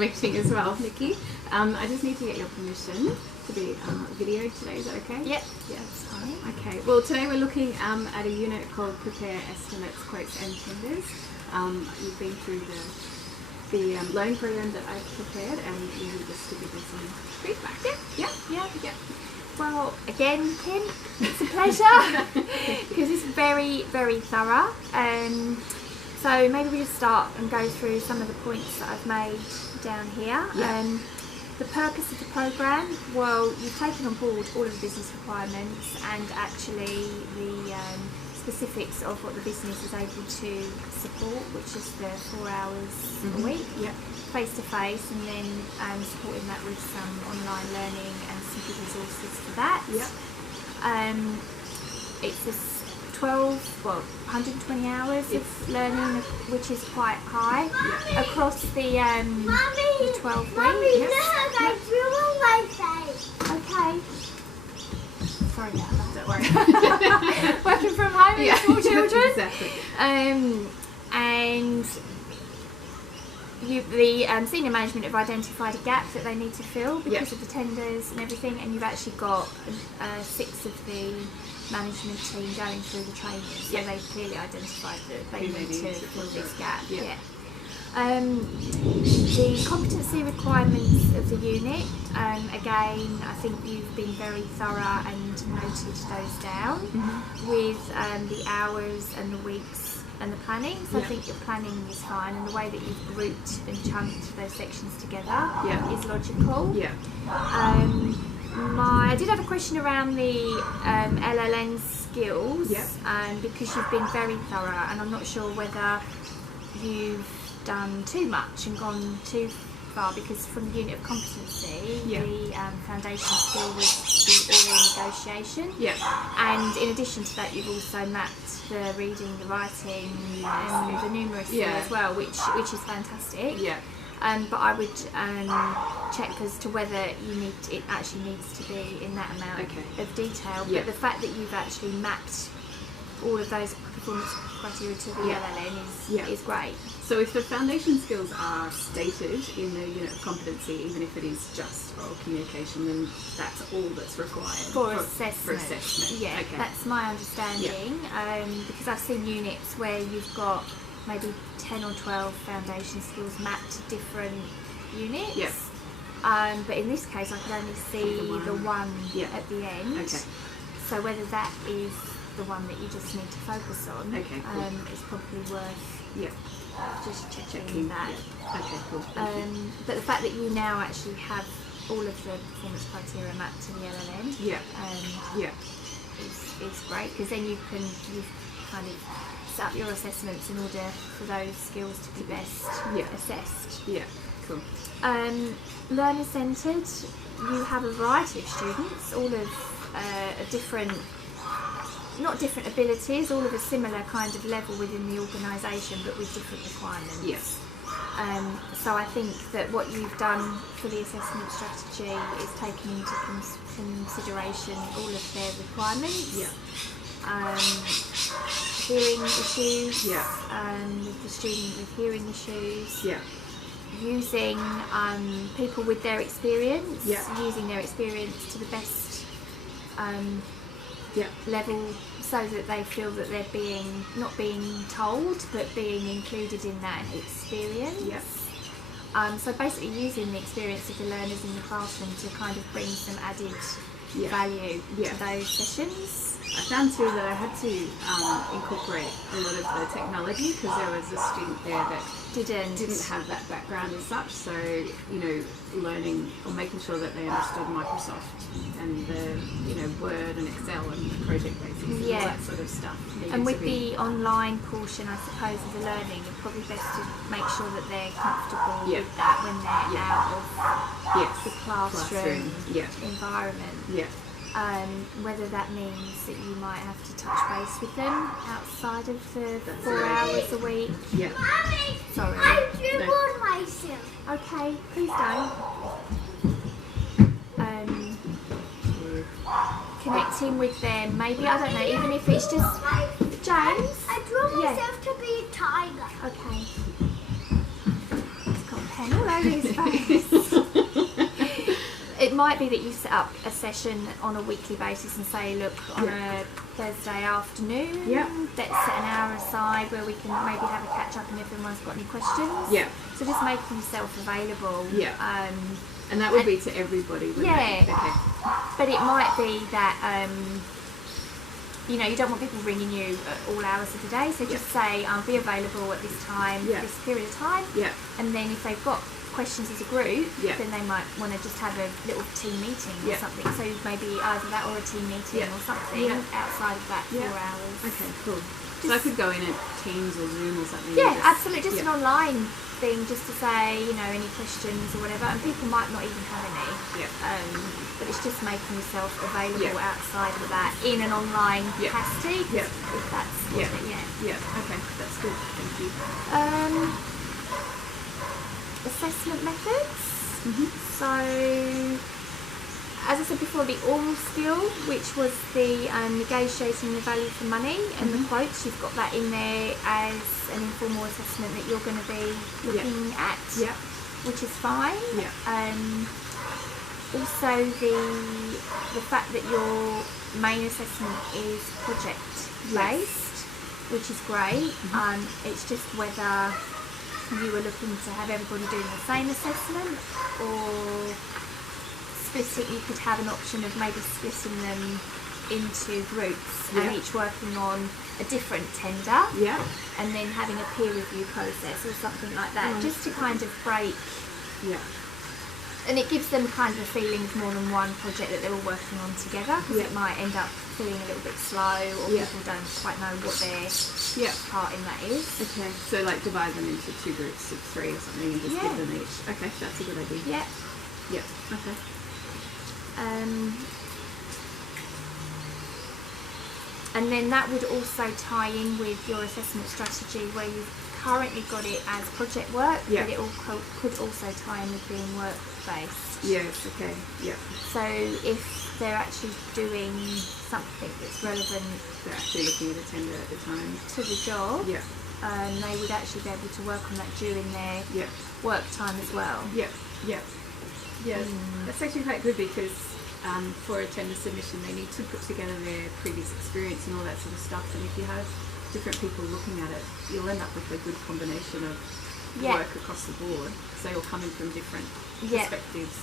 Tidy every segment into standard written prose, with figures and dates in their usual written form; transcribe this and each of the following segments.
meeting as well, Nikki. I just need to get your permission to be videoed today. Is that okay? Yep. Yeah, that's fine. Okay. Well, today we're looking at a unit called Prepare Estimates, Quotes and Tenders. You've been through the learning program that I've prepared, and you need just to give us some feedback. Yeah. Well, again, Kim, it's a pleasure because it's very, very thorough. So maybe we just start and go through some of the points that I've made down here. Yeah. The purpose of the programme, well, you've taken on board all of the business requirements and actually the specifics of what the business is able to support, which is the 4 hours a week, face to face, and then supporting that with some online learning and some good resources for that. It's a 120 hours of learning, which is quite high across the 12 weeks. I drew on my face. Okay. Sorry about that, don't worry. Working from home with small children. Exactly. And the senior management have identified a gap that they need to fill because of the tenders and everything, and you've actually got 6 of the management team going through the training, so they've clearly identified that they need to fill this gap. The competency requirements of the unit, again, I think you've been very thorough and noted those down with the hours and the weeks and the planning. So I think your planning is fine, and the way that you've grouped and chunked those sections together is logical. I did have a question around the LLN skills, because you've been very thorough, and I'm not sure whether you've done too much and gone too far, because from the unit of competency, the foundation skill was the oral negotiation, and in addition to that, you've also mapped the reading, the writing, and the numeracy as well, which is fantastic. But I would check as to whether it actually needs to be in that amount of detail. But the fact that you've actually mapped all of those performance criteria to the LLN is great. So if the foundation skills are stated in the unit of competency, even if it is just oral communication, then that's all that's required for assessment. Okay. That's my understanding. Because I've seen units where you've got maybe 10 or 12 foundation skills mapped to different units. But in this case, I could only see the one at the end. So whether that is the one that you just need to focus on, it's probably worth just checking that. But the fact that you now actually have all of the performance criteria mapped to the LLN is great, because then you've kind of set up your assessments in order for those skills to be best assessed. Learner centred, you have a variety of students, all of different, not different abilities, all of a similar kind of level within the organisation, but with different requirements. So I think that what you've done for the assessment strategy is taking into consideration all of their requirements. Hearing issues, with the student with hearing issues, using people with their experience, using their experience to the best level, so that they feel that they're not being told, but being included in that experience. So basically using the experience of the learners in the classroom to kind of bring some added value to those sessions. I found too that I had to incorporate a lot of the technology, because there was a student there that didn't have that background as such, so learning or making sure that they understood Microsoft and the Word and Excel and project basics and all that sort of stuff. And with the online portion, I suppose, of the learning, it's probably best to make sure that they're comfortable with that when they're out of the classroom environment. Whether that means that you might have to touch base with them outside of the 4 hours a week. Mommy, sorry. I drew on myself. Okay, please don't. Connecting with them, maybe, I don't know, even if it's just James. I drew myself to be a tiger. Okay. It's got pen all over his face. It might be that you set up a session on a weekly basis and say, look, on a Thursday afternoon, let's set an hour aside where we can maybe have a catch up and if everyone's got any questions. Yeah. So just making yourself available. Yeah. And that would be to everybody, wouldn't it? Okay. But it might be that you know, you don't want people ringing you at all hours of the day, so just say I'll be available at this time, this period of time. Yeah. And then if they've got questions as a group, then they might want to just have a little team meeting or something. So maybe either that or a team meeting or something outside of that 4 hours. Okay, cool. So I could go in at Teams or Zoom or something. Yeah, absolutely. Just an online thing, just to say, you know, any questions or whatever. And people might not even have any. But it's just making yourself available outside of that in an online capacity. If that's okay, that's good. Thank you. Assessment methods. So, as I said before, the oral skill, which was the negotiating the value for money and the quotes, you've got that in there as an informal assessment that you're going to be looking at, which is fine. Also, the fact that your main assessment is project based, which is great. It's just whether you were looking to have everybody doing the same assessment, or splitting. You could have an option of maybe splitting them into groups and each working on a different tender, and then having a peer review process or something like that, just to kind of break. And it gives them kind of a feeling of more than one project that they're all working on together, because it might end up feeling a little bit slow, or people don't quite know what their part in that is. Okay, so like divide them into 2 groups of 3 or something and just give them each. Okay, that's a good idea. Okay. And then that would also tie in with your assessment strategy, where you've currently got it as project work, but it all could also tie in with being work-based. Yes, okay, So if they're actually doing something that's relevant, they're actually looking at a tender at the time to the job, they would actually be able to work on that during their work time as well. That's actually quite good, because for a tender submission they need to put together their previous experience and all that sort of stuff, and if you have different people looking at it, you'll end up with a good combination of work across the board, so you're coming from different perspectives.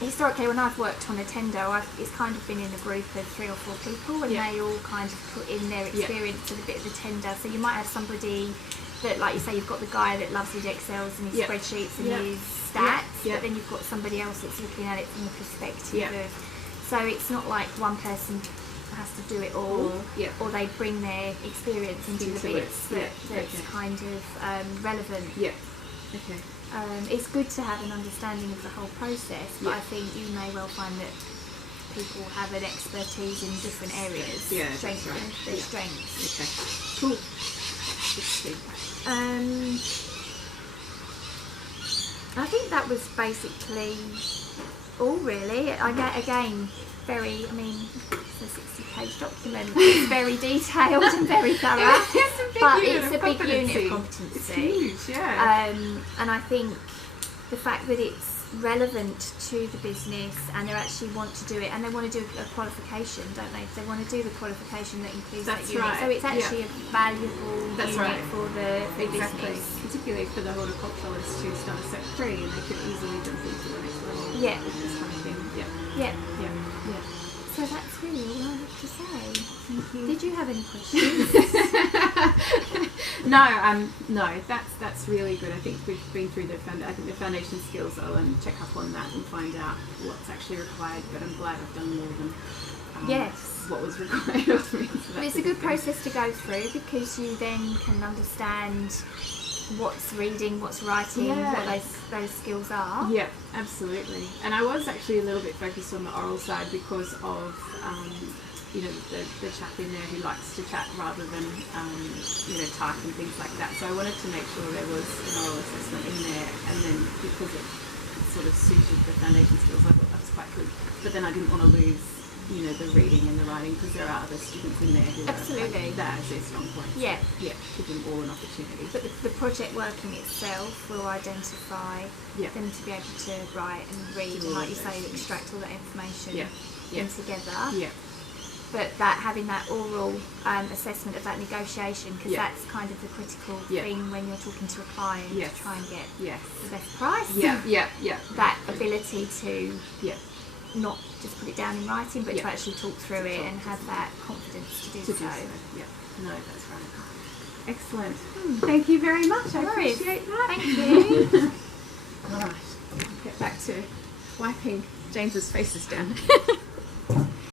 Historically, when I've worked on a tender, it's kind of been in a group of 3 or 4 people, and they all kind of put in their experience to the bit of the tender. So you might have somebody that, like you say, you've got the guy that loves his Excels and his spreadsheets and his stats, but then you've got somebody else that's looking at it from the perspective of. So it's not like one person has to do it all, or they bring their experience into the bits that's kind of relevant. It's good to have an understanding of the whole process, but I think you may well find that people have an expertise in different areas. Strengths. Okay, cool. I think that was basically all, really. Again, it's a 60-page document. It's very detailed and very thorough. It's a big unit of competency. It's huge, and I think the fact that it's relevant to the business, and they actually want to do it, and they want to do a qualification, don't they? They want to do the qualification that includes that unit. So it's actually a valuable unit for the business. Particularly for the horticulturalists who start at step 3 and they could easily jump into the next level. This kind of thing. So that's really all I have to say. Thank you. Did you have any questions? No, that's really good. I think we've been through the foundation skills. I'll check up on that and find out what's actually required, but I'm glad I've done more than what was required of me. So but it's a good process to go through, because you then can understand what's reading, what's writing, what those skills are. Yeah, absolutely. And I was actually a little bit focused on the oral side because of the chap in there who likes to chat rather than type and things like that. So I wanted to make sure there was an oral assessment in there, and then because it sort of suited the foundation skills, I thought that was quite good. But then I didn't want to lose you know, the reading and the writing, because there are other students in there who Absolutely. are, that is their strong point. Yeah. Yeah, give them all an opportunity. But the project work in itself will identify them to be able to write and read, and like you say, extract all that information in together. Yeah. But that having that oral assessment of that negotiation, because that's kind of the critical thing when you're talking to a client to try and get the best price. That ability to not just put it down in writing, but to actually talk through it and have that confidence to do so. Yeah, no, that's right. Excellent. Thank you very much. I appreciate that. Thank you. All right, get back to wiping James's faces down.